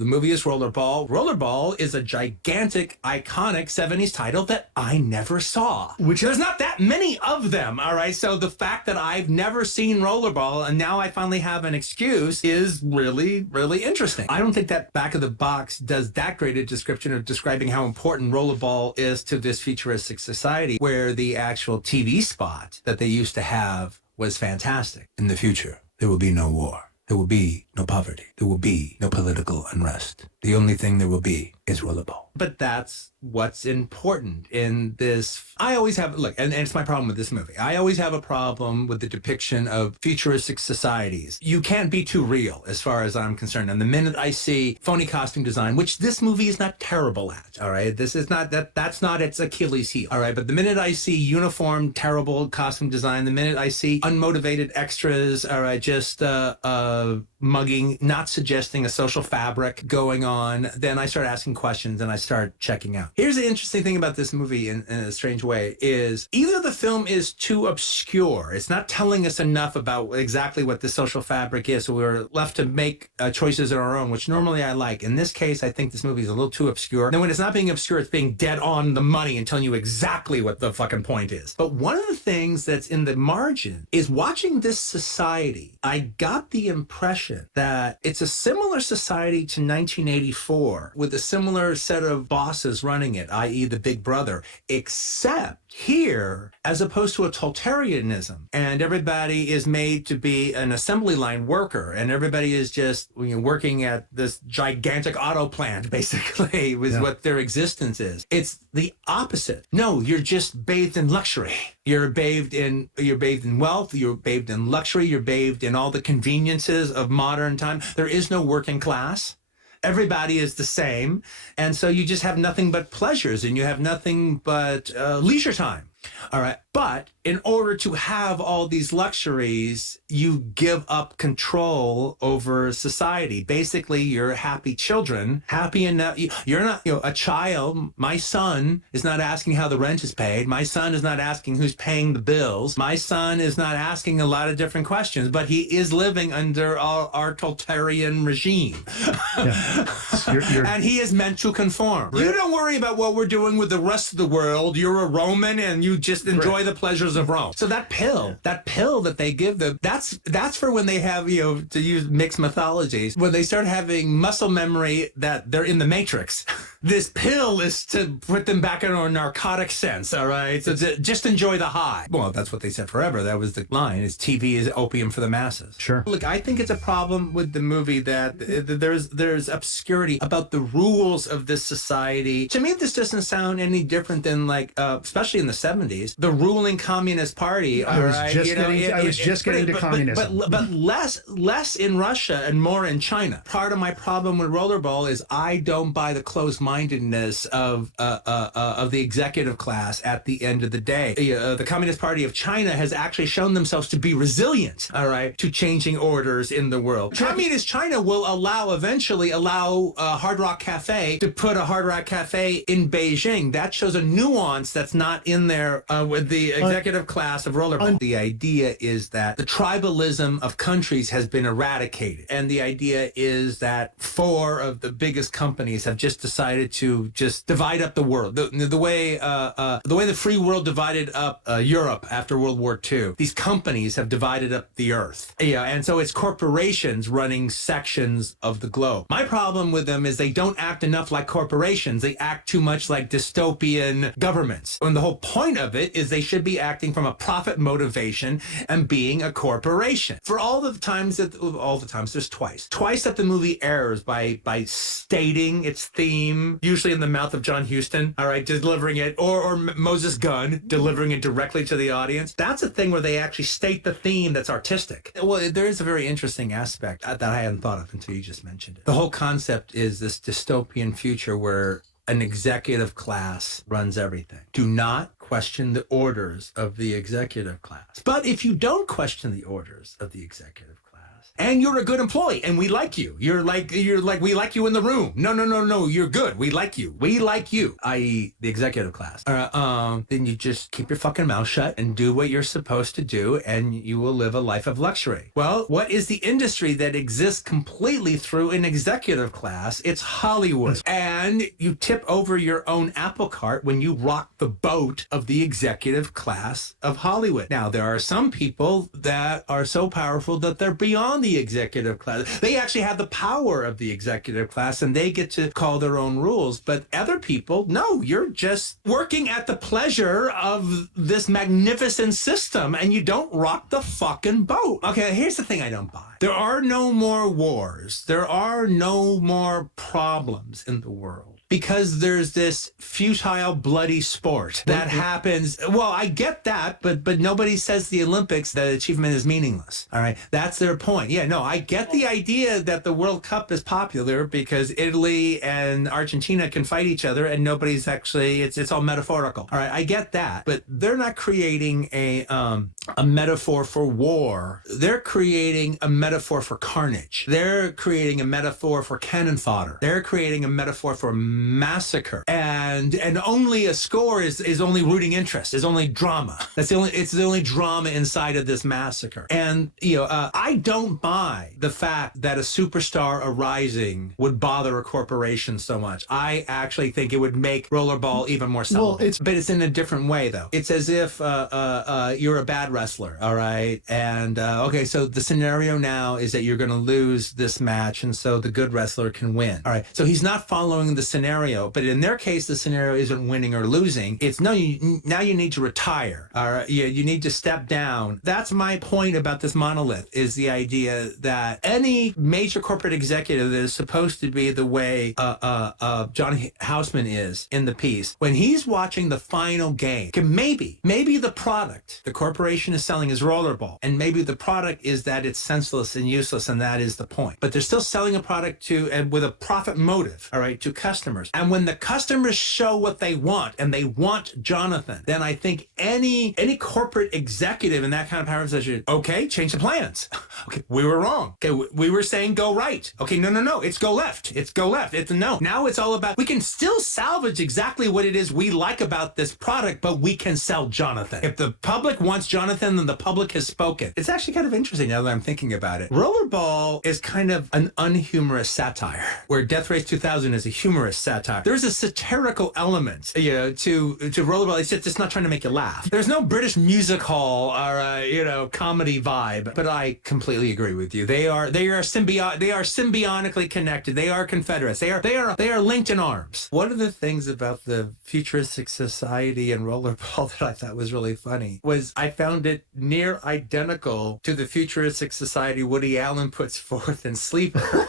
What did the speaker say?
The movie is Rollerball. Rollerball is a gigantic, iconic 70s title that I never saw. Which there's not that many of them, all right? So the fact that I've never seen Rollerball and now I finally have an excuse is really, really interesting. I don't think that back of the box does that great a description of describing how important Rollerball is to this futuristic society, where the actual TV spot that they used to have was fantastic. In the future, there will be no war. There will be no poverty. There will be no political unrest. The only thing there will be is Rollerball. But that's what's important in this. I always have, look, and it's my problem with this movie. I always have a problem with the depiction of futuristic societies. You can't be too real as far as I'm concerned. And the minute I see phony costume design, which this movie is not terrible at, all right? This is not, that's not its Achilles heel, all right? But the minute I see uniform, terrible costume design, the minute I see unmotivated extras, all right, just mugging, not suggesting a social fabric going on, then I start asking questions and I start checking out. Here's the interesting thing about this movie in a strange way is either the film is too obscure. It's not telling us enough about exactly what the social fabric is, so we're left to make choices of our own, which normally I like. In this case, I think this movie is a little too obscure. And when it's not being obscure, it's being dead on the money and telling you exactly what the fucking point is. But one of the things that's in the margin is watching this society, I got the impression that it's a similar society to 1984 with a similar set of bosses running it, i.e. the big brother, except here, as opposed to a totalitarianism, and everybody is made to be an assembly line worker, and everybody is just working at this gigantic auto plant, basically, is what their existence is. It's the opposite. No, you're just bathed in luxury. You're bathed in wealth, you're bathed in luxury, you're bathed in all the conveniences of modern time. There is no working class. Everybody is the same. And so you just have nothing but pleasures and you have nothing but leisure time. All right. But in order to have all these luxuries, you give up control over society. Basically, you're happy children, happy enough. You're not, a child. My son is not asking how the rent is paid. My son is not asking who's paying the bills. My son is not asking a lot of different questions, but he is living under our totalitarian regime. And he is meant to conform. You don't worry about what we're doing with the rest of the world. You're a Roman and you just enjoy the pleasures of Rome. So that pill that they give them, that's for when they have, to use mixed mythologies, when they start having muscle memory that they're in the Matrix. This pill is to put them back in a narcotic sense, all right? So just enjoy the high. Well, that's what they said forever. That was the line, is TV is opium for the masses. Sure. Look, I think it's a problem with the movie that there's obscurity about the rules of this society. To me, this doesn't sound any different than, like, especially in the 70s, the ruling Communist Party. I was just getting to communism. But less in Russia and more in China. Part of my problem with Rollerball is I don't buy the closed-mindedness of the executive class at the end of the day. The Communist Party of China has actually shown themselves to be resilient, all right, to changing orders in the world. Communist China will eventually allow Hard Rock Cafe to put a Hard Rock Cafe in Beijing. That shows a nuance that's not in there with the executive class of Rollerball. The idea is that the tribalism of countries has been eradicated. And the idea is that 4 of the biggest companies have just decided to just divide up the world. The way the free world divided up Europe after World War II. These companies have divided up the earth. And so it's corporations running sections of the globe. My problem with them is they don't act enough like corporations. They act too much like dystopian governments. And the whole point of it is they should be acting from a profit motivation and being a corporation. For all the times, there's twice that the movie errs by stating its theme, usually in the mouth of John Huston, all right, delivering it, or Moses Gunn delivering it directly to the audience. That's a thing where they actually state the theme that's artistic. Well, there is a very interesting aspect that I hadn't thought of until you just mentioned it. The whole concept is this dystopian future where an executive class runs everything. Do not question the orders of the executive class. But if you don't question the orders of the executive class, and you're a good employee, and we like you. You're like we like you in the room. No, you're good. We like you. We like you, i.e. the executive class. Then you just keep your fucking mouth shut and do what you're supposed to do, and you will live a life of luxury. Well, what is the industry that exists completely through an executive class? It's Hollywood. And you tip over your own apple cart when you rock the boat of the executive class of Hollywood. Now, there are some people that are so powerful that they're beyond the executive class. They actually have the power of the executive class, and they get to call their own rules. But other people, no, you're just working at the pleasure of this magnificent system, and you don't rock the fucking boat. Okay, here's the thing I don't buy. There are no more wars. There are no more problems in the world, because there's this futile, bloody sport that happens. Well, I get that, but nobody says the Olympics, the achievement is meaningless. All right, that's their point. Yeah, no, I get the idea that the World Cup is popular because Italy and Argentina can fight each other, and nobody's actually. It's all metaphorical. All right, I get that, but they're not creating a metaphor for war. They're creating a metaphor for carnage. They're creating a metaphor for cannon fodder. They're creating a metaphor for massacre, and only a score is only rooting interest, is only drama. It's the only drama inside of this massacre. And I don't buy the fact that a superstar arising would bother a corporation so much. I actually think it would make Rollerball even more sellable. Well, but it's in a different way though. It's as if you're a bad wrestler, all right, and okay, so the scenario now is that you're going to lose this match, and so the good wrestler can win. All right, so he's not following the scenario, but in their case, the scenario isn't winning or losing. It's now you need to retire. All right, you need to step down. That's my point about this monolith, is the idea that any major corporate executive that is supposed to be the way John Houseman is in the piece, when he's watching the final game, maybe the product the corporation is selling is Rollerball, and maybe the product is that it's senseless and useless, and that is the point. But they're still selling a product with a profit motive, all right, to customers. And when the customers show what they want, and they want Jonathan, then I think any corporate executive in that kind of power position, okay, change the plans. Okay, we were wrong. Okay, we were saying go right. Okay, no, it's go left. It's go left. It's a no. Now it's all about, we can still salvage exactly what it is we like about this product, but we can sell Jonathan. If the public wants Jonathan, then the public has spoken. It's actually kind of interesting now that I'm thinking about it. Rollerball is kind of an unhumorous satire, where Death Race 2000 is a humorous satire. There's a satirical element, to Rollerball. It's just not trying to make you laugh. There's no British music hall or comedy vibe. But I completely agree with you. They are symbiotically connected. They are Confederates. They are linked in arms. One of the things about the futuristic society and Rollerball that I thought was really funny was I found it near identical to the futuristic society Woody Allen puts forth in Sleeper.